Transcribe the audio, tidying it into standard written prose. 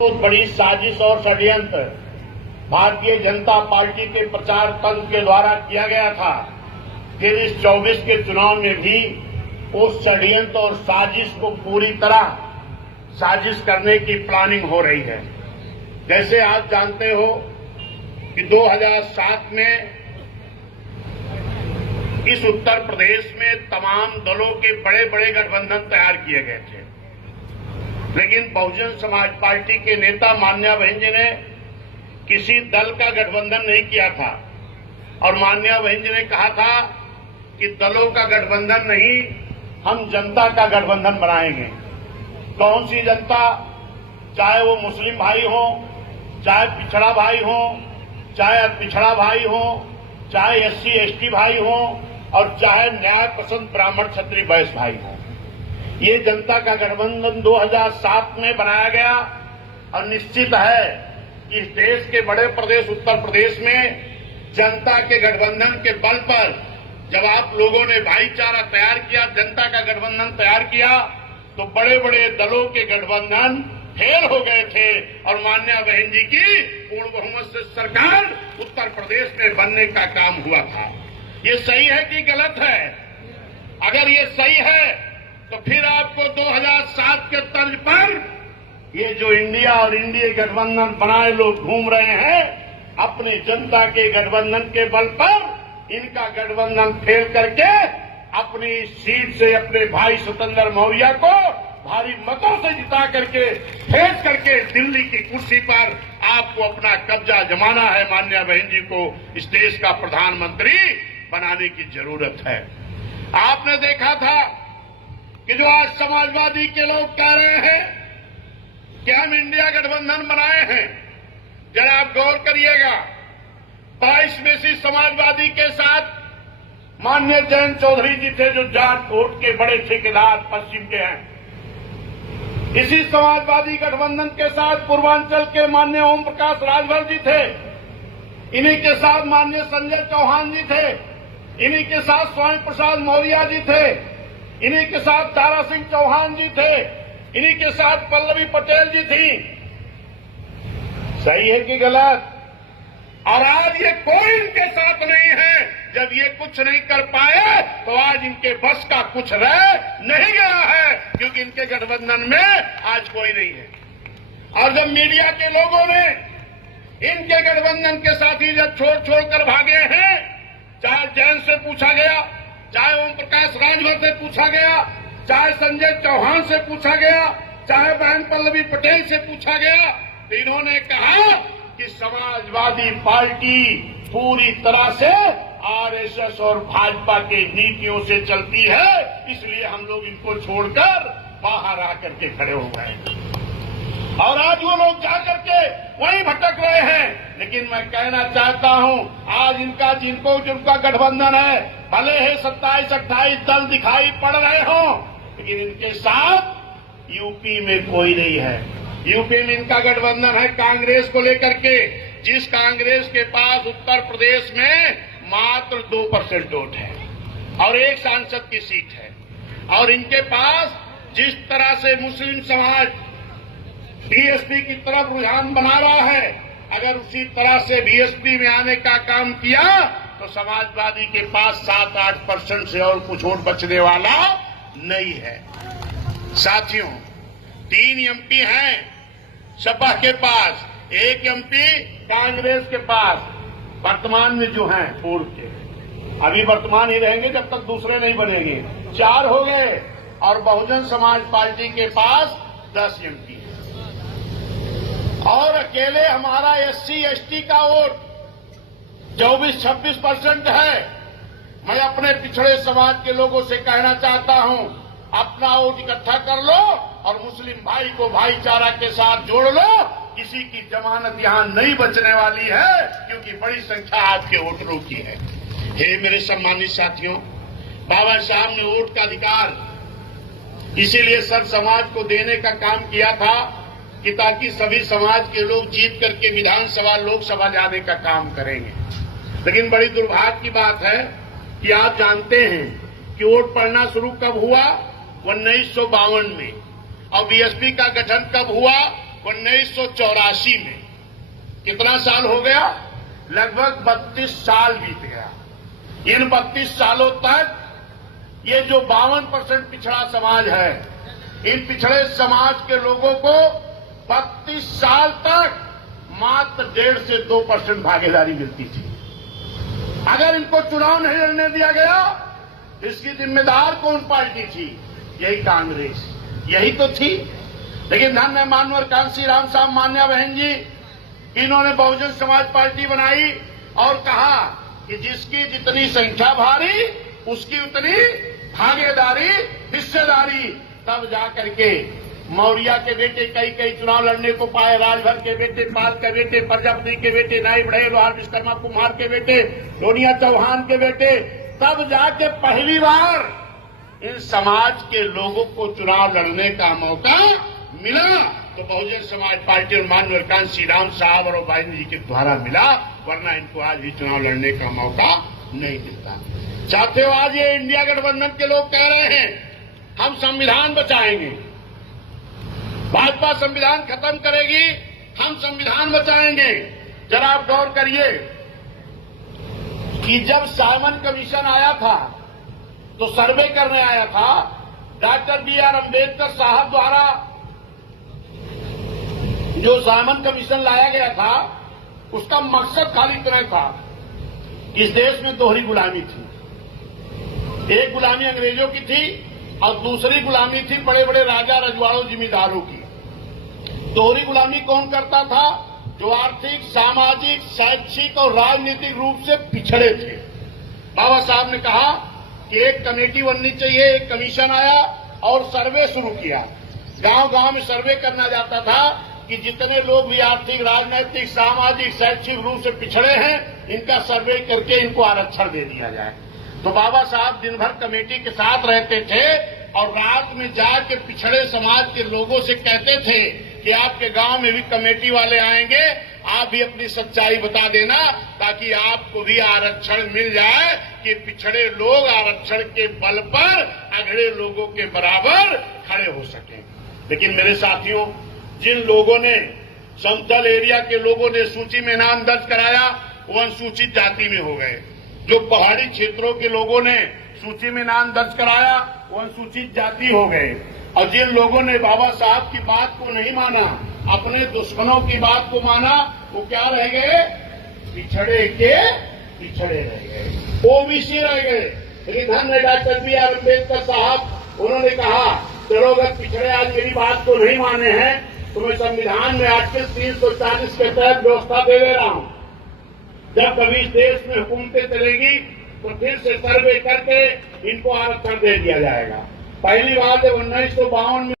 बहुत बड़ी साजिश और षड्यंत्र भारतीय जनता पार्टी के प्रचार तंत्र के द्वारा किया गया था। फिर इस 24 के चुनाव में भी उस षड्यंत्र और साजिश को पूरी तरह साजिश करने की प्लानिंग हो रही है। जैसे आप जानते हो कि 2007 में इस उत्तर प्रदेश में तमाम दलों के बड़े बड़े गठबंधन तैयार किए गए थे, लेकिन बहुजन समाज पार्टी के नेता मान्या बहन जी ने किसी दल का गठबंधन नहीं किया था और मान्या बहन जी ने कहा था कि दलों का गठबंधन नहीं, हम जनता का गठबंधन बनाएंगे। कौन सी जनता? चाहे वो मुस्लिम भाई हो, चाहे पिछड़ा भाई हो, चाहे पिछड़ा भाई हो, चाहे SC ST भाई हो और चाहे न्याय पसंद ब्राह्मण क्षत्रिय वैश्य भाई हो। ये जनता का गठबंधन 2007 में बनाया गया और निश्चित है कि इस देश के बड़े प्रदेश उत्तर प्रदेश में जनता के गठबंधन के बल पर जब आप लोगों ने भाईचारा तैयार किया, जनता का गठबंधन तैयार किया, तो बड़े बड़े दलों के गठबंधन फेल हो गए थे और मान्या बहन जी की पूर्ण बहुमत से सरकार उत्तर प्रदेश में बनने का काम हुआ था। ये सही है कि गलत है? अगर ये सही है तो फिर आपको 2007 के तर्ज पर ये जो इंडिया और इंडिया गठबंधन बनाए लोग घूम रहे हैं, अपनी जनता के गठबंधन के बल पर इनका गठबंधन फेल करके अपनी सीट से अपने भाई सत्येंद्र मौर्य को भारी मतों से जिता करके फेंक करके दिल्ली की कुर्सी पर आपको अपना कब्जा जमाना है। मान्या बहन जी को इस देश का प्रधानमंत्री बनाने की जरूरत है। आपने देखा था कि जो आज समाजवादी के लोग कह रहे हैं कि हम इंडिया गठबंधन बनाए हैं, जरा आप गौर करिएगा। 22 में से समाजवादी के साथ माननीय जयंत चौधरी जी थे, जो जाट कोर्ट के बड़े ठेकेदार पश्चिम के हैं। इसी समाजवादी गठबंधन के साथ पूर्वांचल के माननीय ओम प्रकाश राजभर जी थे, इन्हीं के साथ माननीय संजय चौहान जी थे, इन्हीं के साथ स्वामी प्रसाद मौर्य जी थे, इन्हीं के साथ तारा सिंह चौहान जी थे, इन्हीं के साथ पल्लवी पटेल जी थी। सही है कि गलत? और आज ये कोई इनके साथ नहीं है। जब ये कुछ नहीं कर पाए तो आज इनके बस का कुछ रह नहीं गया है, क्योंकि इनके गठबंधन में आज कोई नहीं है। और जब मीडिया के लोगों ने इनके गठबंधन के साथी जब छोड़ कर भागे हैं, चाहे जैन से पूछा गया, चाहे ओम प्रकाश राजभर से पूछा गया, चाहे संजय चौहान से पूछा गया, चाहे बहन पल्लवी पटेल से पूछा गया, तो इन्होंने कहा कि समाजवादी पार्टी पूरी तरह से RSS और भाजपा की नीतियों से चलती है, इसलिए हम लोग इनको छोड़कर बाहर आकर के खड़े हो गए। और आज वो लोग जाकर के वहीं भटक रहे हैं। लेकिन मैं कहना चाहता हूं, आज जिनका गठबंधन है, भले ही 27-28 दल दिखाई पड़ रहे हों, लेकिन इनके साथ यूपी में कोई नहीं है। यूपी में इनका गठबंधन है कांग्रेस को लेकर के, जिस कांग्रेस के पास उत्तर प्रदेश में मात्र 2% वोट है और एक सांसद की सीट है। और इनके पास जिस तरह से मुस्लिम समाज BSP की तरफ रुझान बना रहा है, अगर उसी तरह से BSP में आने का काम किया तो समाजवादी के पास 7-8% से और कुछ वोट बचने वाला नहीं है। साथियों, 3 MP हैं सपा के पास, 1 MP कांग्रेस के पास, वर्तमान में जो हैं पूर्व के, अभी वर्तमान ही रहेंगे जब तक दूसरे नहीं बनेंगे। 4 हो गए और बहुजन समाज पार्टी के पास 10 MP है। और अकेले हमारा SC ST का वोट 24-26% है। मैं अपने पिछड़े समाज के लोगों से कहना चाहता हूं, अपना वोट इकट्ठा कर लो और मुस्लिम भाई को भाईचारा के साथ जोड़ लो। किसी की जमानत यहां नहीं बचने वाली है, क्योंकि बड़ी संख्या आपके वोटरों की है। हे मेरे सम्मानित साथियों, बाबा साहब ने वोट का अधिकार इसीलिए सब समाज को देने का काम किया था कि ताकि सभी समाज के लोग जीत करके विधानसभा लोकसभा जाने का काम करेंगे। लेकिन बड़ी दुर्भाग्य की बात है कि आप जानते हैं कि वोट पड़ना शुरू कब हुआ? 1952 में। और BSP का गठन कब हुआ? 1984 में, कितना साल हो गया? लगभग 32 साल बीत गया। इन 32 सालों तक ये जो 52% पिछड़ा समाज है, इन पिछड़े समाज के लोगों को 32 साल तक मात्र 1.5 से 2% भागीदारी मिलती थी। अगर इनको चुनाव नहीं लड़ने दिया गया, इसकी जिम्मेदार कौन पार्टी थी? यही कांग्रेस, यही तो थी। लेकिन धन्य मानवर कांसी राम साहब मान्या बहन जी, इन्होंने बहुजन समाज पार्टी बनाई और कहा कि जिसकी जितनी संख्या भारी उसकी उतनी भागीदारी, हिस्सेदारी। तब जाकर के मौर्य के बेटे कई चुनाव लड़ने को पाए, राजभर के बेटे, पाल के बेटे, प्रजापति के बेटे, नाई बढ़े, लोहार विश्वकर्मा कुम्हार के बेटे, लोनिया चौहान के बेटे। तब जाके पहली बार इन समाज के लोगों को चुनाव लड़ने का मौका मिला, तो बहुजन समाज पार्टी और माननीय कांसी राम साहब और बहन जी के द्वारा मिला, वरना इनको आज भी चुनाव लड़ने का मौका नहीं मिलता। साथियों, आज ये इंडिया गठबंधन के लोग कह रहे हैं हम संविधान बचाएंगे, भाजपा संविधान खत्म करेगी, हम संविधान बचाएंगे। जरा आप गौर करिए कि जब साइमन कमीशन आया था तो सर्वे करने आया था, डॉक्टर बी.आर. अम्बेडकर साहब द्वारा जो साइमन कमीशन लाया गया था, उसका मकसद खाली इतना था कि इस देश में दोहरी गुलामी थी। एक गुलामी अंग्रेजों की थी और दूसरी गुलामी थी बड़े बड़े राजा रजवाड़ों जिम्मेदारों की। दोहरी गुलामी कौन करता था? जो आर्थिक, सामाजिक, शैक्षिक और राजनीतिक रूप से पिछड़े थे। बाबा साहब ने कहा कि एक कमेटी बननी चाहिए। एक कमीशन आया और सर्वे शुरू किया। गांव-गांव में सर्वे करना जाता था कि जितने लोग भी आर्थिक, राजनीतिक, सामाजिक, शैक्षिक रूप से पिछड़े हैं, इनका सर्वे करके इनको आरक्षण दे दिया जाए। तो बाबा साहब दिन भर कमेटी के साथ रहते थे और रात में जाके पिछड़े समाज के लोगों से कहते थे कि आपके गांव में भी कमेटी वाले आएंगे, आप भी अपनी सच्चाई बता देना ताकि आपको भी आरक्षण मिल जाए, कि पिछड़े लोग आरक्षण के बल पर अगड़े लोगों के बराबर खड़े हो सकें। लेकिन मेरे साथियों, जिन लोगों ने, समतल एरिया के लोगों ने सूची में नाम दर्ज कराया, वो अनुसूचित जाति में हो गए। जो पहाड़ी क्षेत्रों के लोगों ने सूची में नाम दर्ज कराया, वो अनुसूचित जाति हो गए। और जिन लोगों ने बाबा साहब की बात को नहीं माना, अपने दुश्मनों की बात को माना, वो क्या रह गए? पिछड़े के पिछड़े रह गए, ओबीसी रह गए। लेकिन धन्य डॉक्टर बी.आर. अम्बेडकर साहब, उन्होंने कहा चलो अगर पिछड़े आज मेरी बात को नहीं माने हैं तो मैं संविधान में आर्टिकल 340 के तहत व्यवस्था दे दे रहा हूं। जब कभी इस देश में हुकूमतें चलेगी तो फिर से सर्वे करके इनको आरक्षण दे दिया जाएगा। पहली बात है 1952 में